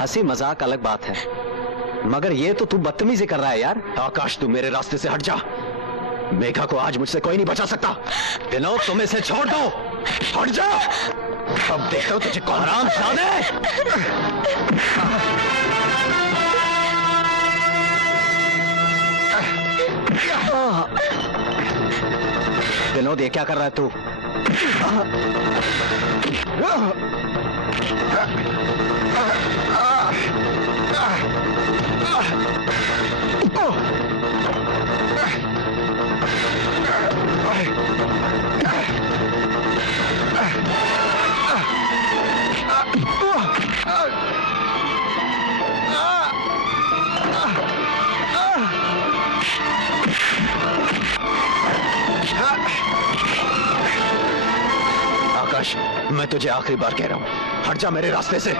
हंसी मजाक अलग बात है, मगर ये तो तू बदतमीजी कर रहा है यार। आकाश, तू मेरे रास्ते से हट जा। मेघा को आज मुझसे कोई नहीं बचा सकता। विनोद, तुम इसे छोड़ दो, हट जा। अब देखता हूं तुझे कौन। हरामजादे! विनोद, ये क्या कर रहा है तू? आकाश, मैं तुझे आखिरी बार कह रहा हूं, हट जा मेरे रास्ते से।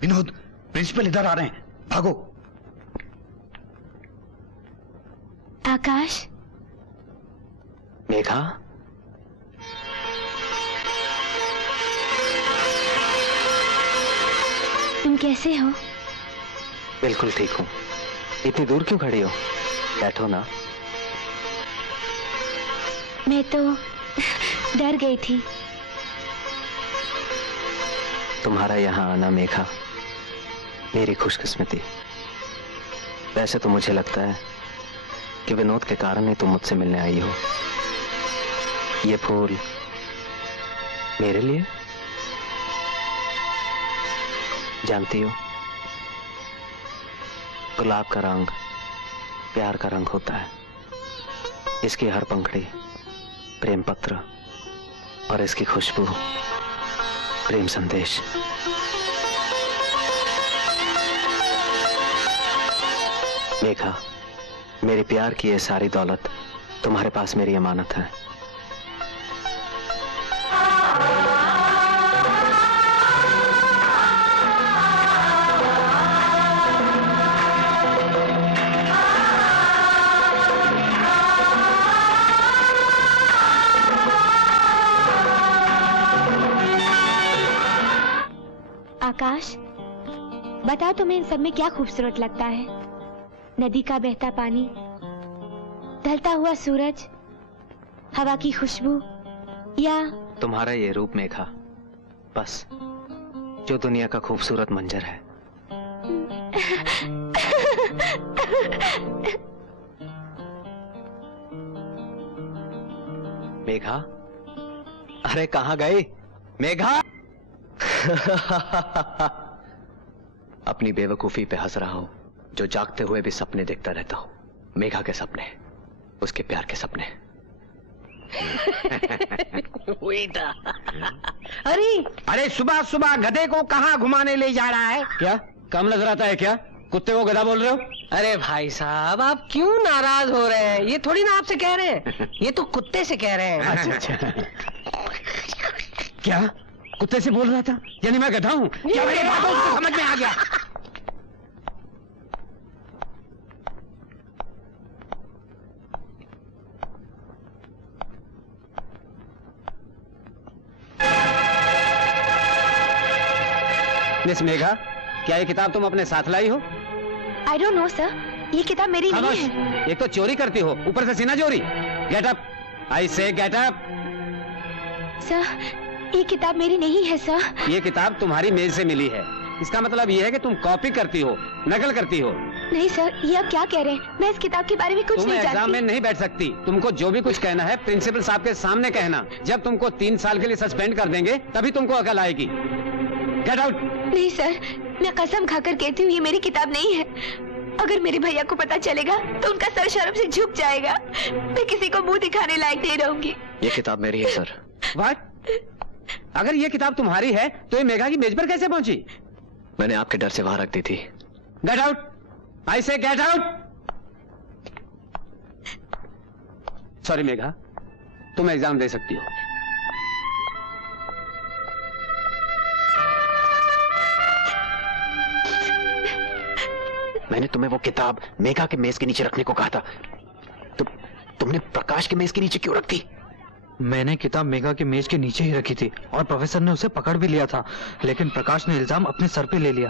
विनोद, प्रिंसिपल इधर आ रहे हैं, भागो। आकाश। मेघा, तुम कैसे हो? बिल्कुल ठीक हूँ। इतनी दूर क्यों खड़ी हो? बैठो ना। मैं तो डर गई थी। तुम्हारा यहाँ आना मेघा मेरी खुशकिस्मती। वैसे तो मुझे लगता है कि विनोद के कारण ही तुम मुझसे मिलने आई हो। ये फूल मेरे लिए? जानती हो, गुलाब का रंग प्यार का रंग होता है। इसकी हर पंखड़ी प्रेम पत्र और इसकी खुशबू प्रेम संदेश। मेघा, मेरे प्यार की ये सारी दौलत तुम्हारे पास मेरी अमानत है। आकाश, बताओ तुम्हें इन सब में क्या खूबसूरत लगता है? नदी का बहता पानी, ढलता हुआ सूरज, हवा की खुशबू, या तुम्हारा ये रूप मेघा, बस जो दुनिया का खूबसूरत मंजर है। मेघा, अरे कहाँ गई मेघा? अपनी बेवकूफी पे हंस रहा हूं, जो जागते हुए भी सपने देखता रहता हूं। मेघा के सपने, उसके प्यार के सपने। अरे सुबह सुबह गधे को कहाँ घुमाने ले जा रहा है? क्या काम नजर आता है क्या? कुत्ते को गधा बोल रहे हो? अरे भाई साहब, आप क्यों नाराज हो रहे हैं? ये थोड़ी ना आपसे कह रहे हैं, ये तो कुत्ते से कह रहे हैं। अच्छा। क्या कुत्ते से बोल रहा था? यानी मैं गधा हूँ? क्या मेरी बातों से समझ में आ गया? मिस मेघा, क्या ये किताब तुम अपने साथ लाई हो? आई डोंट नो सर, ये किताब मेरी नहीं खामोश! है। एक तो चोरी करती हो, ऊपर से सीना चोरी। Get up! आई से गेट अप! सर, ये किताब मेरी नहीं है सर। ये किताब तुम्हारी मेज से मिली है। इसका मतलब ये है कि तुम कॉपी करती हो, नकल करती हो। नहीं सर, ये आप क्या कह रहे हैं? मैं इस किताब के बारे में कुछ तुम नहीं एग्जाम जानती। में नहीं बैठ सकती। तुमको जो भी कुछ कहना है प्रिंसिपल साहब के सामने कहना। जब तुमको 3 साल के लिए सस्पेंड कर देंगे तभी तुमको अकल आएगी। Get out! नहीं सर, मैं कसम खाकर कहती हूँ ये मेरी किताब नहीं है। अगर मेरे भैया को पता चलेगा तो उनका सर शर्म से झुक जाएगा। मैं किसी को मुंह दिखाने लायक नहीं रहूंगी। ये किताब मेरी है सर। व्हाट? अगर ये किताब तुम्हारी है तो ये मेघा की मेज पर कैसे पहुंची? मैंने आपके डर से वहां रख दी थी। Get out! आई से गेट आउट! सॉरी मेघा, तुम एग्जाम दे सकती हो। मैंने तुम्हें वो किताब मेघा के मेज के नीचे रखने को कहा था। तुमने प्रकाश के मेज के नीचे क्यों रख दी? मैंने किताब मेघा के मेज के नीचे ही रखी थी और प्रोफेसर ने उसे पकड़ भी लिया था, लेकिन प्रकाश ने इल्जाम अपने सर पे ले लिया।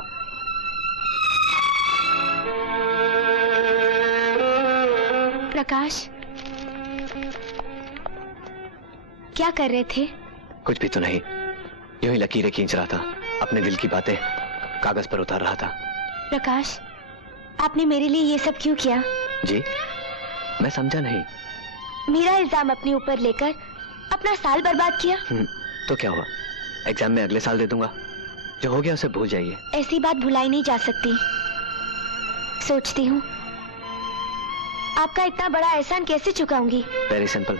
प्रकाश, क्या कर रहे थे? कुछ भी तो नहीं, यूं ही लकीरें खींच रहा था, अपने दिल की बातें कागज पर उतार रहा था। प्रकाश, आपने मेरे लिए ये सब क्यों किया? जी, मैं समझा नहीं। मेरा इल्जाम अपने ऊपर लेकर अपना साल बर्बाद किया। तो क्या हुआ? एग्जाम में अगले साल दे दूंगा। जो हो गया उसे भूल जाइए। ऐसी बात भुलाई नहीं जा सकती। सोचती हूँ आपका इतना बड़ा एहसान कैसे चुकाऊंगी। वेरी सिंपल,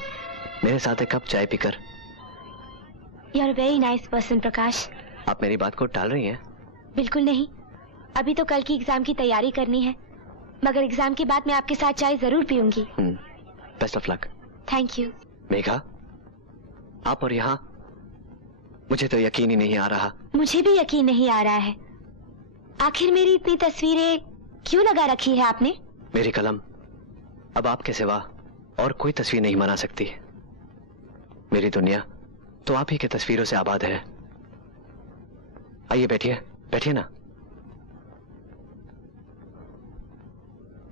मेरे साथ एक कप चाय पीकर। You are very nice person Prakash. आप मेरी बात को टाल रही हैं? बिल्कुल नहीं, अभी तो कल की एग्जाम की तैयारी करनी है, मगर एग्जाम के बाद मैं आपके साथ चाय जरूर पीऊंगी। Best of luck. Thank you. Megha, आप और यहाँ, मुझे तो यकीन ही नहीं आ रहा। मुझे भी यकीन नहीं आ रहा है। आखिर मेरी इतनी तस्वीरें क्यों लगा रखी है आपने? मेरी कलम अब आपके सिवा और कोई तस्वीर नहीं बना सकती। मेरी दुनिया तो आप ही के तस्वीरों से आबाद है। आइए बैठिए, बैठिए ना।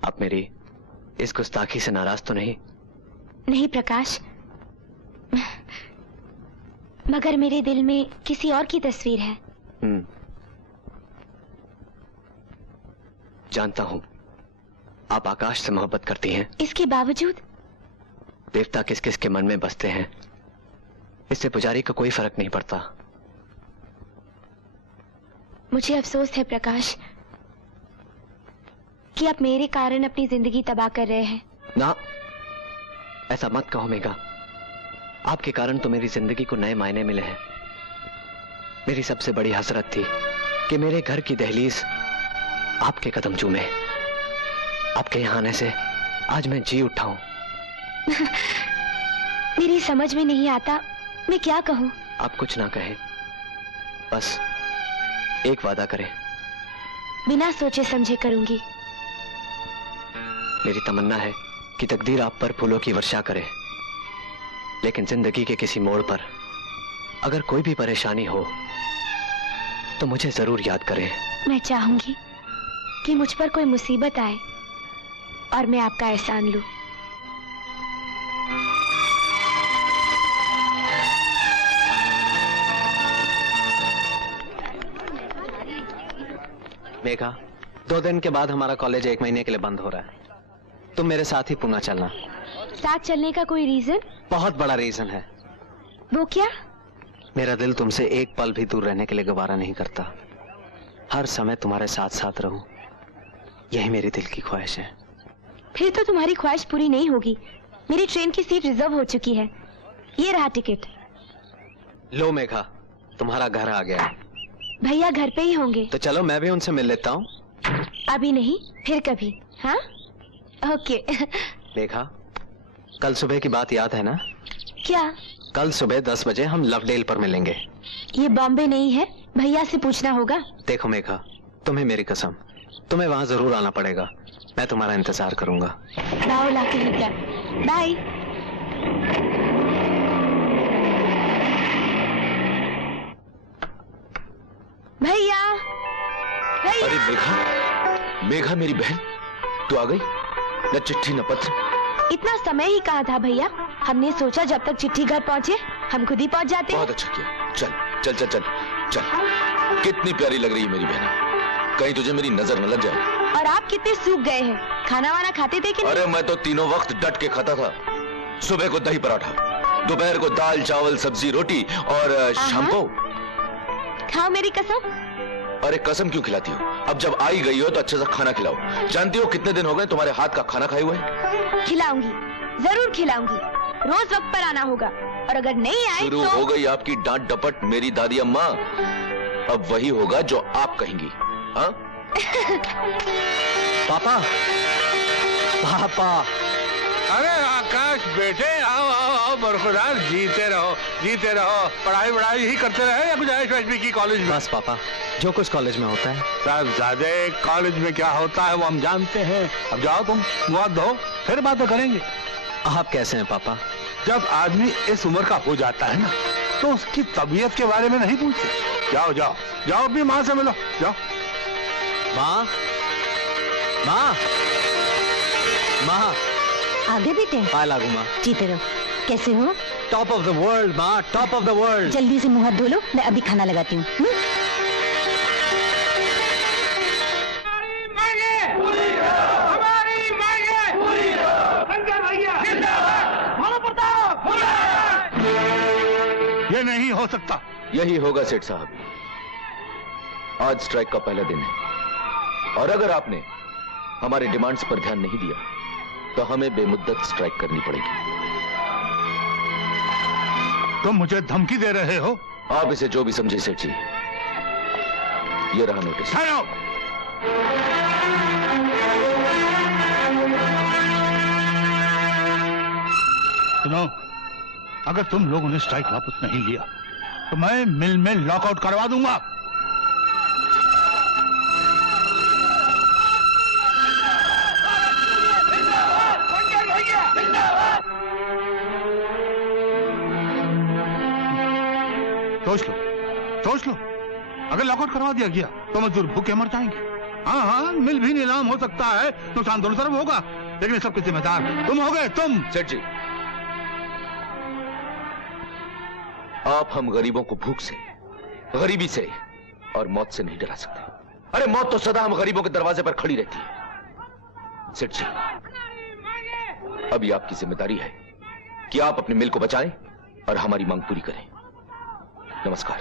आप मेरी इस गुस्ताखी से नाराज तो नहीं? नहीं प्रकाश, मगर मेरे दिल में किसी और की तस्वीर है। जानता हूं आप आकाश से मोहब्बत करती हैं। इसके बावजूद देवता किस किस के मन में बसते हैं, इससे पुजारी का कोई फर्क नहीं पड़ता। मुझे अफसोस है प्रकाश कि आप मेरे कारण अपनी जिंदगी तबाह कर रहे हैं। ना, ऐसा मत कहो मेघा। आपके कारण तो मेरी जिंदगी को नए मायने मिले हैं। मेरी सबसे बड़ी हसरत थी कि मेरे घर की दहलीज आपके कदम चूमे। आपके यहाँ आने से आज मैं जी उठा हूं। मेरी समझ में नहीं आता मैं क्या कहूं। आप कुछ ना कहें, बस एक वादा करें। बिना सोचे समझे करूंगी। मेरी तमन्ना है कि तकदीर आप पर फूलों की वर्षा करे, लेकिन जिंदगी के किसी मोड़ पर अगर कोई भी परेशानी हो तो मुझे जरूर याद करें। मैं चाहूंगी कि मुझ पर कोई मुसीबत आए और मैं आपका एहसान लूं। मेघा, 2 दिन के बाद हमारा कॉलेज 1 महीने के लिए बंद हो रहा है। तुम मेरे साथ ही पुणे चलना। साथ चलने का कोई रीजन? बहुत बड़ा रीजन है। वो क्या? मेरा दिल तुमसे एक पल भी दूर रहने के लिए गवारा नहीं करता। हर समय तुम्हारे साथ साथ रहूं, यही मेरी दिल की ख्वाहिश है। फिर तो तुम्हारी ख्वाहिश पूरी नहीं होगी। मेरी ट्रेन की सीट रिजर्व हो चुकी है। ये रहा टिकट। लो मेघा, तुम्हारा घर आ गया। भैया घर पे ही होंगे। तो चलो मैं भी उनसे मिल लेता हूँ। अभी नहीं, फिर कभी। हाँ, ओके। देखा, कल सुबह की बात याद है ना? क्या? कल सुबह 10 बजे हम लवडेल पर मिलेंगे। ये बॉम्बे नहीं है, भैया से पूछना होगा। देखो मेघा, तुम्हें मेरी कसम, तुम्हें वहां जरूर आना पड़ेगा। मैं तुम्हारा इंतजार करूंगा। लाओ लाके हिटा। बाय। भैया, भैया। अरे मेघा, मेघा मेरी बहन, तू आ गई? न चिट्ठी न पत्र। इतना समय ही कहा था भैया, हमने सोचा जब तक चिट्ठी घर पहुंचे हम खुद ही पहुंच जाते। बहुत अच्छा किया। चल चल चल चल चल। कितनी प्यारी लग रही है मेरी बहन, कहीं तुझे मेरी नजर न लग जाए। और आप कितने सूख गए हैं, खाना वाना खाते थे कि नहीं? अरे मैं तो तीनों वक्त डट के खाता था। सुबह को दही पराठा, दोपहर को दाल चावल सब्जी रोटी और शाम को। खाओ मेरी कसम। अरे कसम क्यों खिलाती हो? अब जब आई गई हो तो अच्छे से खाना खिलाओ। जानती हो कितने दिन हो गए तुम्हारे हाथ का खाना खाए हुए? खिलाऊंगी, जरूर खिलाऊंगी। रोज वक्त पर आना होगा, और अगर नहीं आए शुरू तो... हो गई आपकी डांट डपट मेरी दादी अम्मा। अब वही होगा जो आप कहेंगी। हाँ? पापा, पापा। अरे आकाश बेटे, आओ आओ आओ, बरखुरदार, जीते रहो जीते रहो। पढ़ाई वढ़ाई ही करते रहे या कुछ ऐश की कॉलेज में? बस पापा, जो कुछ कॉलेज में होता है। साहबजादे, कॉलेज में क्या होता है वो हम जानते हैं। अब जाओ तुम मुंह धो, फिर बातें करेंगे। आप कैसे हैं पापा? जब आदमी इस उम्र का हो जाता है ना, तो उसकी तबीयत के बारे में नहीं पूछते। जाओ जाओ जाओ, अपनी माँ से मिलो, जाओ। माँ, माँ, माँ। आगे बेटे। पाए लागू माँ। जीते रहो। कैसे हो? टॉप ऑफ द वर्ल्ड माँ, टॉप ऑफ द वर्ल्ड। जल्दी से मुंह हाथ धो लो, मैं अभी खाना लगाती हूँ। ये नहीं हो सकता। यही होगा सेठ साहब। आज स्ट्राइक का पहला दिन है, और अगर आपने हमारे डिमांड्स पर ध्यान नहीं दिया तो हमें बेमुद्दत स्ट्राइक करनी पड़ेगी। तुम मुझे धमकी दे रहे हो? आप इसे जो भी समझे सेठ जी, ये रहा नोटिस। सुनो, अगर तुम लोगों ने स्ट्राइक वापस नहीं लिया तो मैं मिल में लॉकआउट करवा दूंगा। सोच लो, अगर लॉकआउट करवा दिया गया तो मजदूर भूखे मर जाएंगे। हाँ हाँ, मिल भी नीलाम हो सकता है, नुकसान दोनों तरफ होगा, लेकिन सबके जिम्मेदार तुम हो गए। तुम सेठ जी, आप हम गरीबों को भूख से, गरीबी से और मौत से नहीं डरा सकते। अरे मौत तो सदा हम गरीबों के दरवाजे पर खड़ी रहती है। सेठ जी, अभी आपकी जिम्मेदारी है कि आप अपने मिल को बचाएं और हमारी मांग पूरी करें। नमस्कार।